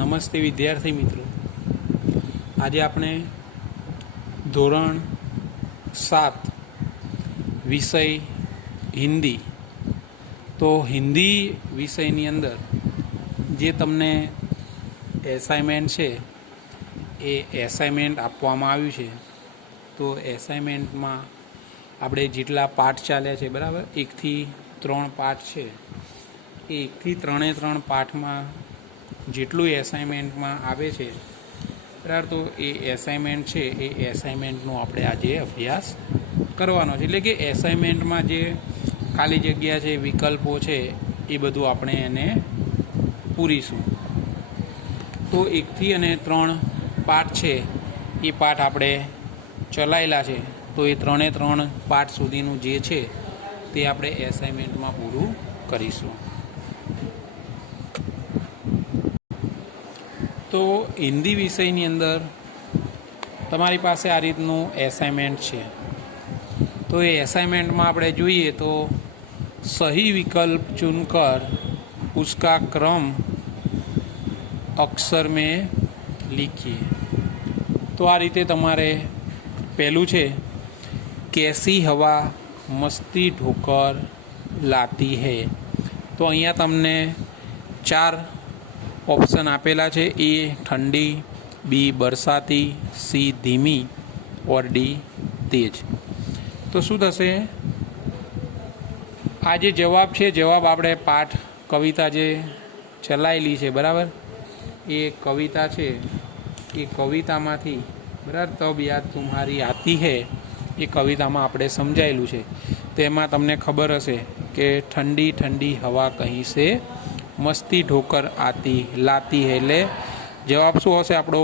નમસ્તે વિદ્યાર્થી મિત્રો, આજે આપણે ધોરણ 7 વિષય હિન્દી. તો હિન્દી વિષયની અંદર જે તમને એસાઇનમેન્ટ છે એ એસાઇનમેન્ટ આપવામાં આવ્યું છે. તો એસાઇનમેન્ટમાં આપણે જેટલા પાઠ ચાલ્યા છે, બરાબર, 1 થી 3 પાઠ છે, એ 1 થી 3 પાઠમાં જેટલું એસાઇનમેન્ટમાં આવે છે, બરાબર, તો એ એસાઇનમેન્ટ છે એ એસાઇનમેન્ટનો આપણે આજે અભ્યાસ કરવાનો છે. એટલે કે એસાઇનમેન્ટમાં જે ખાલી જગ્યા છે, વિકલ્પો છે, એ બધું આપણે એને પૂરીશું. તો 1 થી 3 પાઠ છે એ પાઠ આપણે ચલાવેલા છે. તો એ 3 પાઠ સુધીનું જે છે તે આપણે એસાઇનમેન્ટમાં પૂરું કરીશું. તો હિન્દી વિષયની અંદર તમારી પાસે આ રીતનું એસાઇનમેન્ટ છે. તો એ એસાઇનમેન્ટમાં આપણે જોઈએ તો સહી વિકલ્પ ચुनकर उसका क्रम अक्षर में लिखिए. તો આ રીતે તમારે પહેલું છે, कैसी हवा मस्ती ढोकर लाती है. તો અહીંયા તમને 4 ऑप्शन आपेला है. ए ठंडी, बी बरसाती, सी धीमी और डी तेज. तो शू थशे? आ जे जवाब है, जवाब आपणे पाठ कविता जे चलायेली है, बराबर, ये कविता है, ये कविता मांथी, बराबर, तब याद तुम्हारी आती है, ये कविता में आपणे समझायेलुं छे. तेमां तमने खबर हशे कि ठंडी ठंडी हवा कहीं से मस्ती ढोकर आती लाती है. એટલે જવાબ શું હશે આપણો?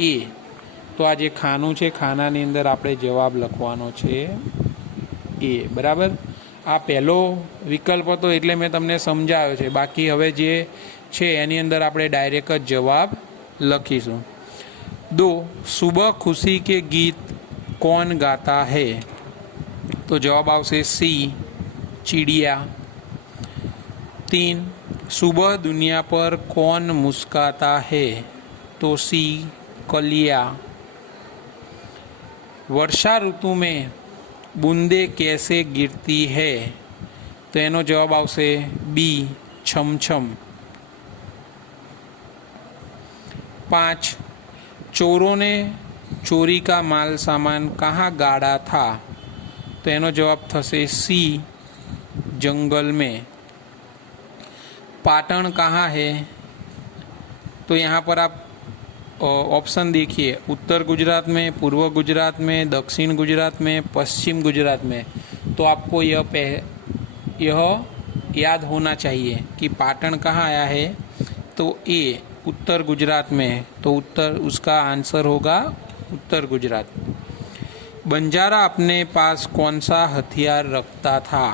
એ. તો આ જે ખાનું છે, ખાનાની અંદર આપણે જવાબ લખવાનો છે એ, બરાબર. આ પહેલો વિકલ્પ હતો એટલે મેં તમને સમજાવ્યો છે. બાકી હવે જે છે એની અંદર આપણે ડાયરેક્ટ જ જવાબ લખીશું. દો સુબહ ખુશી કે ગીત कौन गाता है. तो जवाब आवशे सी चिड़िया. 3 सुबह दुनिया पर कौन मुस्काता है. तो सी कलिया. वर्षा ऋतु में बूंदे कैसे गिरती है. तो एनो जवाब आवशे बी छमछम. 5 चोरों ने चोरी का माल सामान कहाँ गाड़ा था. तो एनो जवाब थशे सी जंगल में. पाटन कहाँ है. तो यहाँ पर आप ऑप्शन देखिए, उत्तर गुजरात में, पूर्व गुजरात में, दक्षिण गुजरात में, पश्चिम गुजरात में. तो आपको यह याद होना चाहिए कि पाटन कहाँ आया है. तो ए उत्तर गुजरात में. तो उत्तर, उसका आंसर होगा उत्तर गुजरात. बंजारा अपने पास कौन सा हथियार रखता था.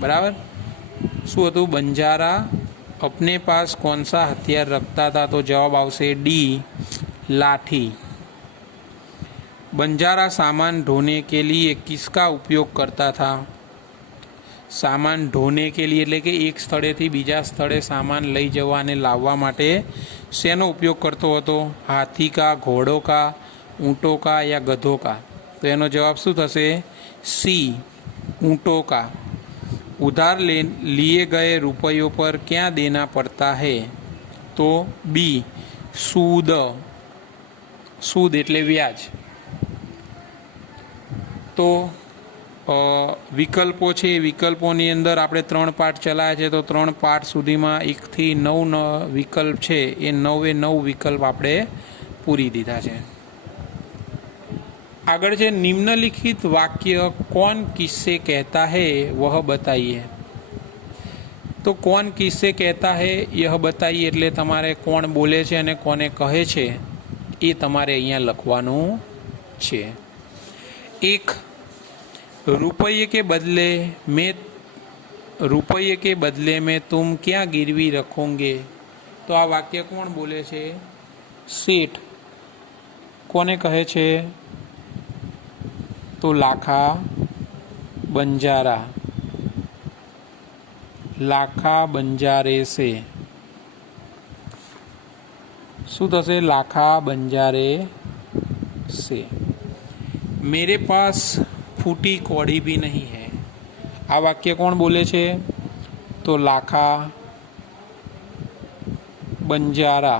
बराबर, शू हतुं? बंजारा अपने पास कौन सा हथियार रखता था. तो जवाब आवशे डी लाठी. बंजारा सामान ढोने के लिए किसका उपयोग करता था. सामान ढोने के लिए એટલે કે એક સ્થળેથી બીજા સ્થળે સામાન લઈ જવા અને લાવવા માટે શેનો ઉપયોગ કરતો હતો. હાથી કા, ઘોડો કા, ઊંટો કા યા ગધો કા. તો એનો જવાબ શું થશે? सी ऊँटों का. उधार लिए गए रुपयों पर क्या देना पड़ता है. तो बी सूद. सूद एटले व्याज. तो विकल्पों है, विकल्पों अंदर आपणे 3 पाठ चलाया है. तो 3 पाठ सुधी में 1 થી 9 विकल्प है, ये 9 विकल्प आपणे पूरी दीधा है. आगळ छे, निम्नलिखित वाक्य कौन किससे कहता है वह बताइए. तो कौन किससे कहता है यह बताइए એટલે તમારે કોણ બોલે છે અને કોને કહે છે એ તમારે અહીંયા લખવાનું છે. 1 रुपये के बदले में तुम क्या गिरवी रखोगे. तो आ वाक्य कौन बोले छे? सेठ. कोने कहे छे? तो लाखा बंजारा. लाखा बंजारे से. શું થશે? લાખા બંજારે से। मेरे पास फूटी कौड़ी भी नहीं है। आ वाक्य कौन बोले छे? तो लाखा बंजारा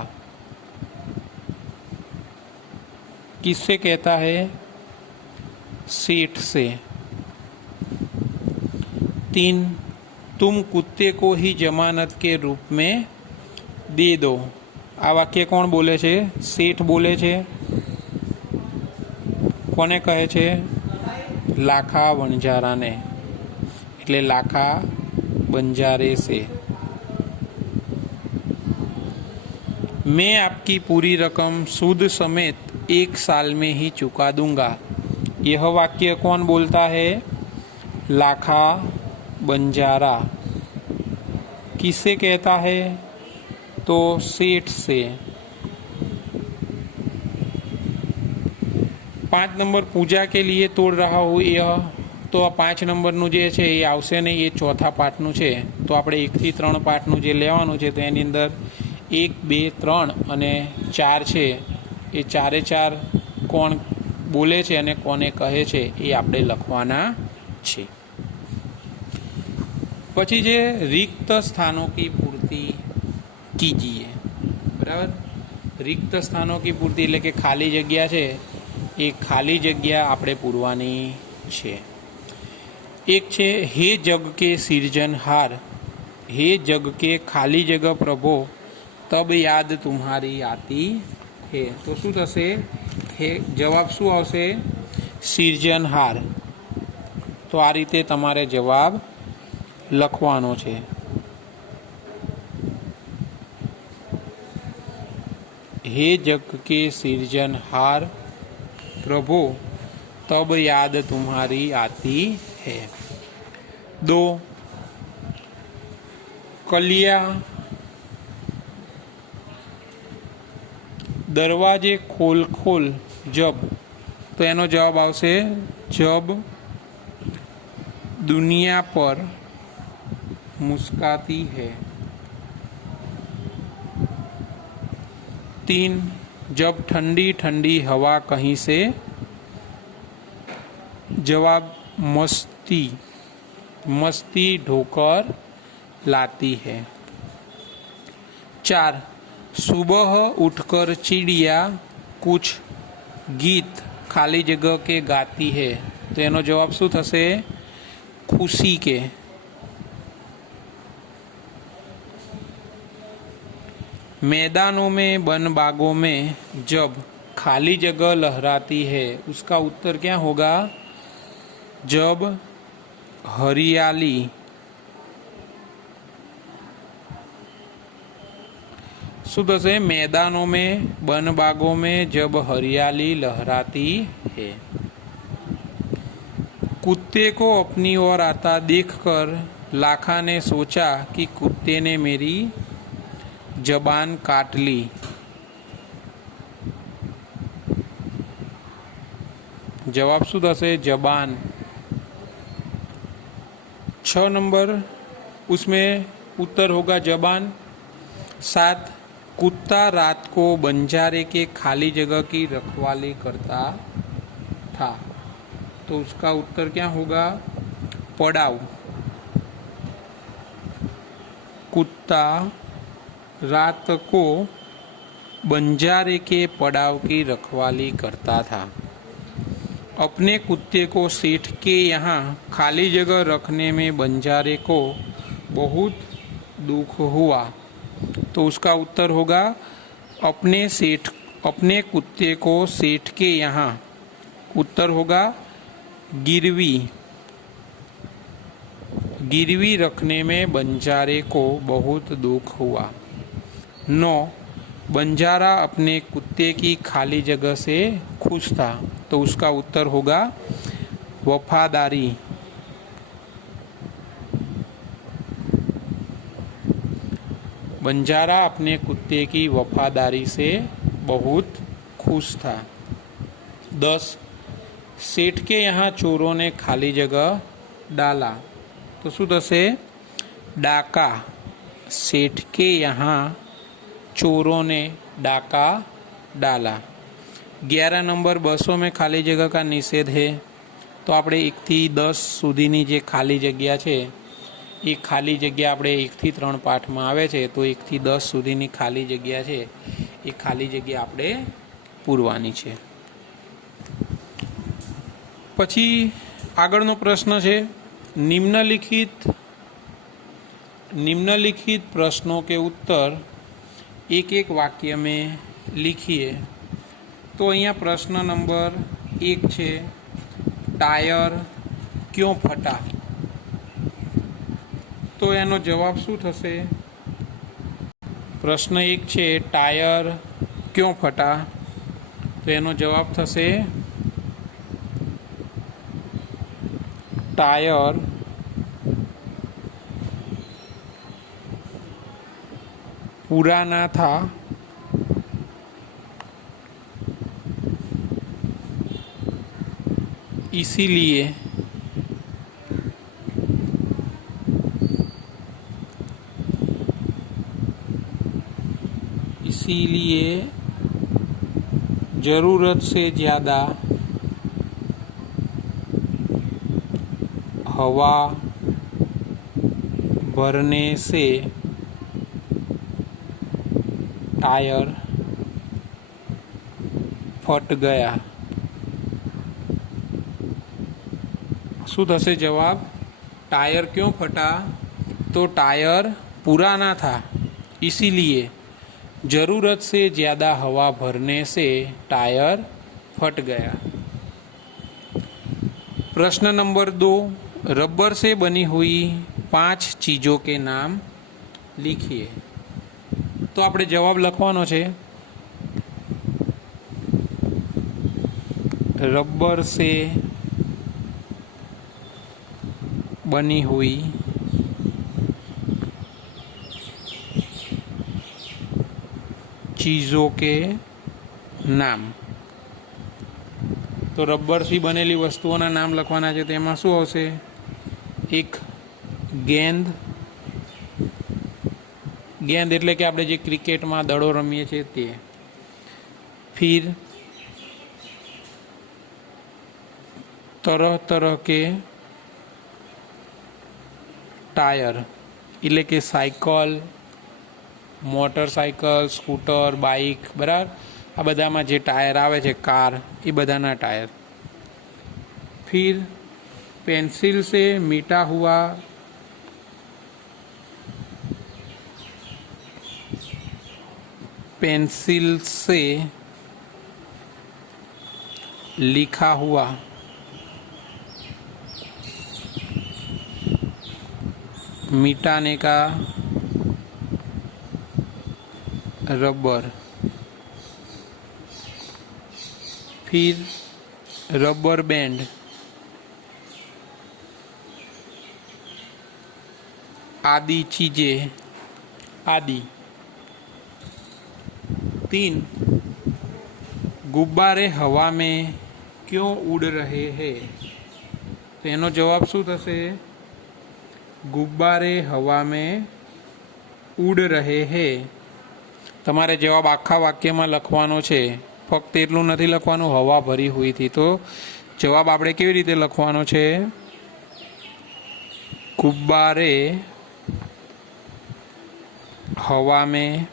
किससे कहता है? सेठ से। 3, तुम कुत्ते को ही जमानत के रूप में दे दो। आ वाक्य कौन बोले छे? सेठ बोले छे। कोने कहे छे? लाखा वणजारा ने, એટલે लाखा बंजारे से। मैं आपकी पूरी रकम सूद समेत 1 साल में ही चुका दूंगा। यह वाक्य कौन बोलता है? लाखा बंजारा। किससे कहता है? तो सेठ से। 5 नंबर पूजा के लिए तोड़ रहा हूँ यह, तो आ 5 नंबरનું જે છે એ આવશે નહીં, એ ચોથા પાઠનું છે। તો આપણે 1 થી 3 પાઠનું જે લેવાનું છે તો એની અંદર 1, 2, 3 અને 4 છે એ ચારે ચાર કોણ બોલે છે અને કોને કહે છે એ આપણે લખવાના છે। પછી જે रिक्त स्थानों की पूर्ति कीजिए। बराबर, रिक्त स्थानों की पूर्ति એટલે કે ખાલી જગ્યા છે એ ખાલી જગ્યા આપણે પૂરવાની છે। एक छे, हे जग के सिरजनहार, हे जग के खाली जगह प्रभो तब याद तुम्हारी आती है। तो शू थशे? हे जवाब शू आवशे? सिरजनहार। तो आ रीते तमारे जवाब लखवानो छे। हे जग के सिरजनहार प्रभो तब याद तुम्हारी आती है। 2, कलिया दरवाजे खोल खोल जब, तो एनो जवाब आवशे जब दुनिया पर मुस्काती है। 3, जब ठंडी ठंडी हवा कहीं से, जवाब मस्ती मस्ती ढोकर लाती है। 4, सुबह उठकर चिड़िया कुछ गीत खाली जगह के गाती है। तो एनो जवाब शू थशे? खुशी के। 'मैदानों में वन बागों में जब खाली जगह लहराती है, उसका उत्तर क्या होगा? जब हरियाली शू थशे? मैदानों में वन बागों में जब हरियाली लहराती है। कुत्ते को अपनी ओर आता देखकर लाखा ने सोचा कि कुत्ते ने मेरी जबान काट ली। जवाब शू थशे? जबान। 6 नंबर उसमें उत्तर होगा जबान। 7, कुत्ता रात को बंजारे के खाली जगह की रखवाली करता था। तो उसका उत्तर क्या होगा? पड़ाव। कुत्ता रात को बंजारे के पड़ाव की रखवाली करता था। अपने कुत्ते को सेठ के यहाँ खाली जगह रखने में बंजारे को बहुत दुख हुआ। तो उसका उत्तर होगा अपने कुत्ते को सेठ के यहाँ। उत्तर होगा गिरवी रखने में बंजारे को बहुत दुख हुआ। 9, बंजारा अपने कुत्ते की खाली जगह से खुश था। तो उसका उत्तर होगा वफादारी। बंजारा अपने कुत्ते की वफादारी से बहुत खुश था। 10, सेठ के यहाँ चोरों ने खाली जगह डाला। तो शू थशे? डाका। सेठ के यहाँ चोरों ने डाका डाला। 11 नंबर बसों में खाली जगह का निषेध है। तो આપણે 1 થી 10 સુધીની જે ખાલી જગ્યા છે એ ખાલી જગ્યા આપણે 1 થી 3 પાઠમાં આવે છે, તો 1 થી 10 સુધીની ખાલી જગ્યા છે એ ખાલી જગ્યા આપણે પૂરવાની છે। પછી આગળનો પ્રશ્ન છે, निम्नलिखित प्रश्नों के उत्तर एक एक वाक्य में लिखिए। तो अहींया प्रश्न नंबर 1 है, टायर क्यों फटा? तो एनो जवाब शू थशे? प्रश्न 1 है, टायर क्यों फटा? तो एनो जवाब थशे टायर पुराना था इसीलिए ज़रूरत से ज़्यादा हवा भरने से टायर फट गया। शू थशे जवाब? टायर क्यों फटा? तो टायर पुराना था इसीलिए ज़रूरत से ज़्यादा हवा भरने से टायर फट गया। प्रश्न नंबर 2, रबर से बनी हुई 5 चीज़ों के नाम लिखिए। तो આપણે જવાબ લખવાનો છે, रबर से बनी हुई चीज़ों के नाम। तो रबर से बनेली वस्तुओं नाम लखवाना है। तो एमां शुं आवशे? एक गेंद, गेंद एटले कि आपणे जे क्रिकेट में दड़ो रमीए छीए ते। फिर तरह तरह के टायर एटले कि साइकल, मोटरसाइकल, स्कूटर, बाइक, बराबर आ बधामां जे टायर आवे छे, कार, ए बधाना टायर। फिर पेंसिल से मीटा हुआ पेंसिल से लिखा हुआ मिटाने का रबर। फिर रबर बैंड, आदि चीजें आदि। 3, गुब्बारे हवा में क्यों उड़ रहे हैं? तो एनो जवाब शू थशे? गुब्बारे हवा में उड़ रहे हैं। तमारे जवाब आखा वाक्य में लखवानो छे, फक्त एटलुं नथी लखवानुं हवा भरी हुई थी। तो जवाब आपणे केवी रीते लखवानो छे? गुब्बारे हवा में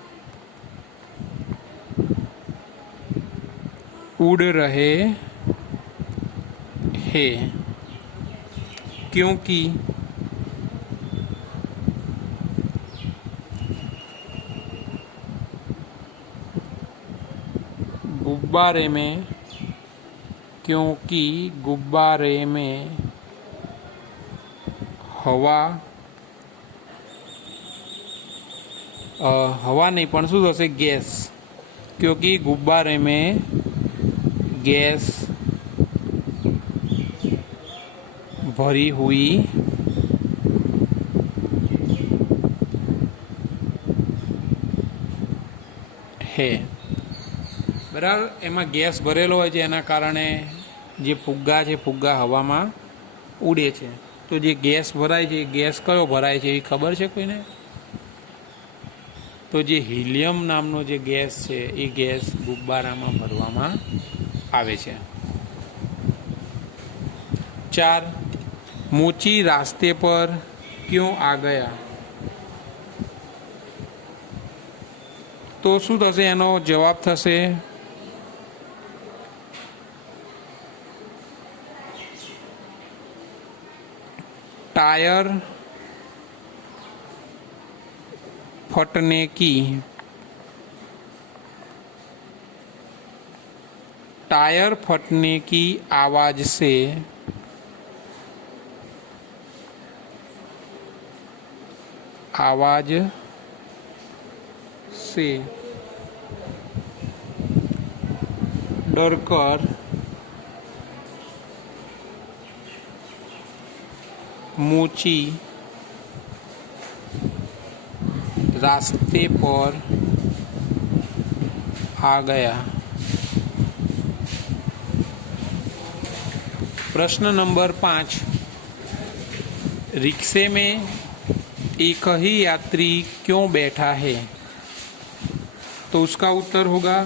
उड़ रहे हैं क्योंकि गुब्बारे में हवा नहीं पण शुं थशे? गैस, क्योंकि गुब्बारे में गैस भरी हुई है। बराबर, एमां गैस भरेलो होय छे, एना कारणे जे फुग्गा छे फुग्गा हवामां उड़े छे। तो जे गैस भराय छे, गैस कयो भराय छे ए खबर छे कोईने? तो जे हीलियम नामनो जे गैस है ये गैस गुब्बारामां भरवामां आवे छे। 4. मोची रास्ते पर क्यों आ गया? तो शुं थशे? एनो जवाब थशे टायर फटने की। टायर फटने की आवाज से डरकर मोची रास्ते पर आ गया। प्रश्न नंबर 5, रिक्शे में एक ही यात्री क्यों बैठा है? तो उसका उत्तर होगा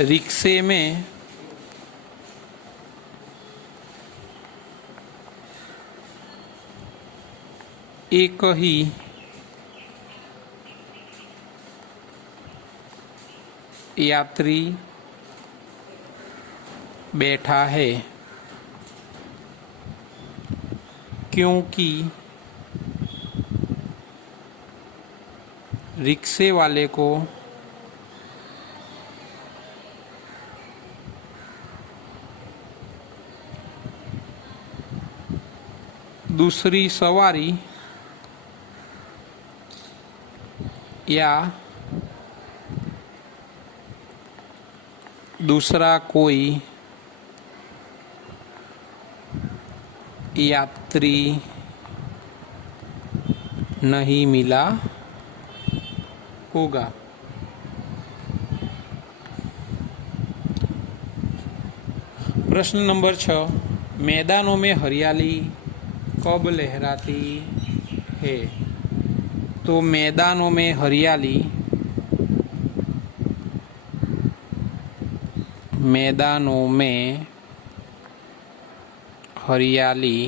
रिक्शे में एक ही यात्री बैठा है क्योंकि रिक्शे वाले को दूसरी सवारी या दूसरा कोई यात्री नहीं मिला होगा। प्रश्न नंबर 6, मैदानों में हरियाली कब लहराती है? तो मैदानों में हरियाली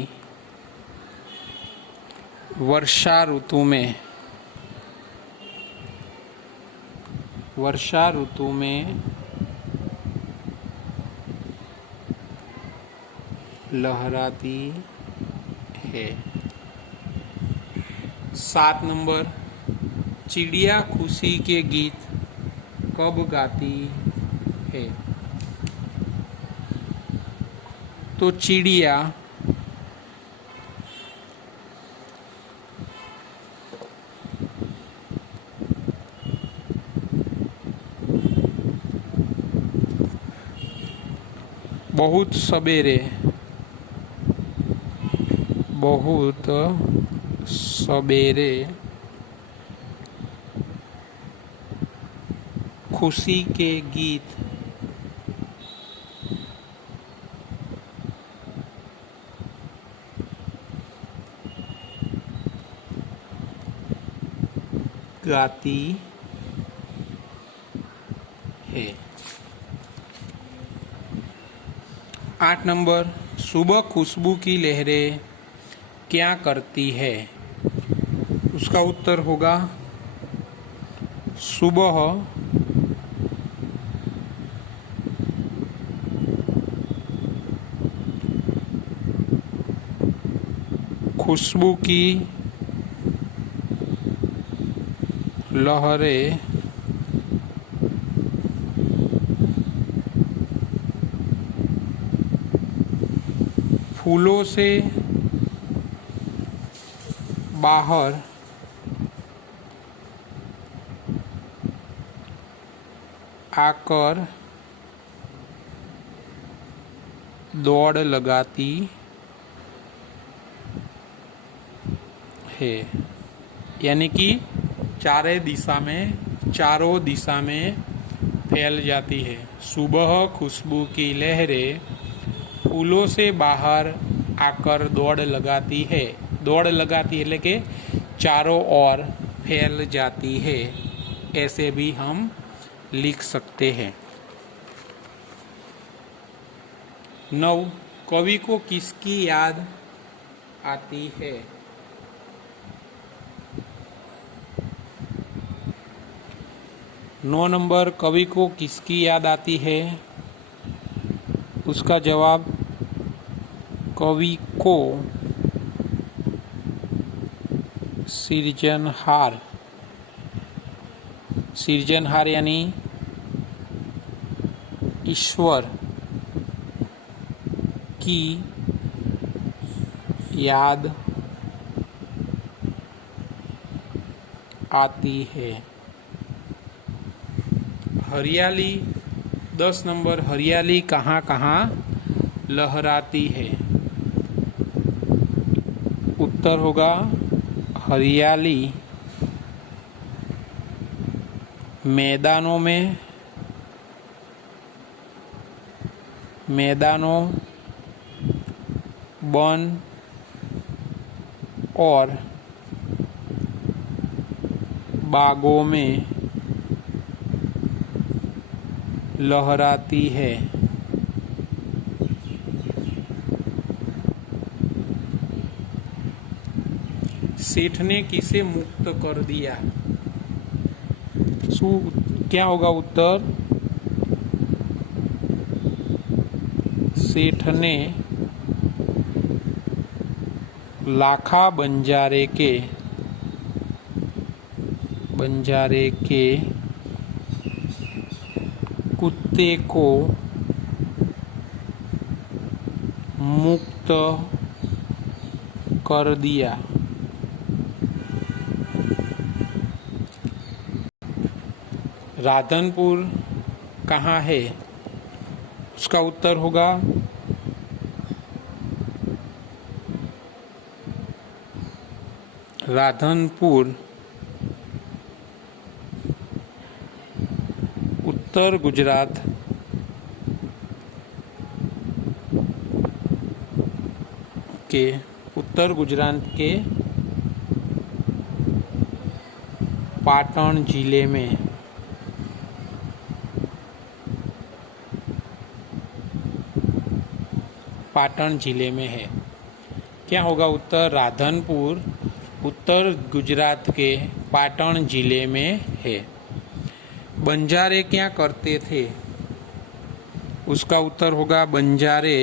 वर्षा ऋतु में लहराती है। 7 नंबर, चिड़िया खुशी के गीत कब गाती है? तो चिड़िया बहुत सवेरे खुशी के गीत गाती है। 8 नंबर, सुबह खुशबू की लहरें क्या करती है? उसका उत्तर होगा सुबह खुशबू की लहरें फूलों से बाहर आकर दौड़ लगाती है, यानी कि चारों दिशा में फैल जाती है। सुबह खुशबू की लहरें फूलों से बाहर आकर दौड़ लगाती है, એટલે કે चारों ओर फैल जाती है। ऐसे भी हम लिख सकते हैं। 9. कवि को किसकी याद आती है? नौ नंबर, कवि को किसकी याद आती है? उसका जवाब कवि को सृजनहार, सृजनहार यानी ईश्वर की याद आती है। हरियाली 10 नंबर, हरियाली कहाँ कहाँ लहराती है? उत्तर होगा हरियाली मैदानों में, मैदानों, वन और बागों में लहराती है। सेठ ने किसे मुक्त कर दिया? क्या होगा उत्तर? सेठ ने लाखा बंजारे के कुत्ते को मुक्त कर दिया। राधनपुर कहाँ है? उसका उत्तर होगा राधनपुर उत्तर गुजरात के पाटण जिले में, पाटण जिले में है। क्या होगा उत्तर? राधनपुर उत्तर गुजरात के पाटण जिले में है। बंजारे क्या करते थे? उसका उत्तर होगा बंजारे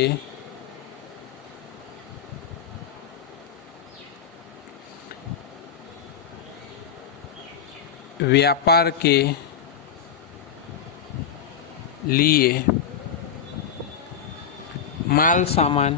व्यापार के लिए माल सामान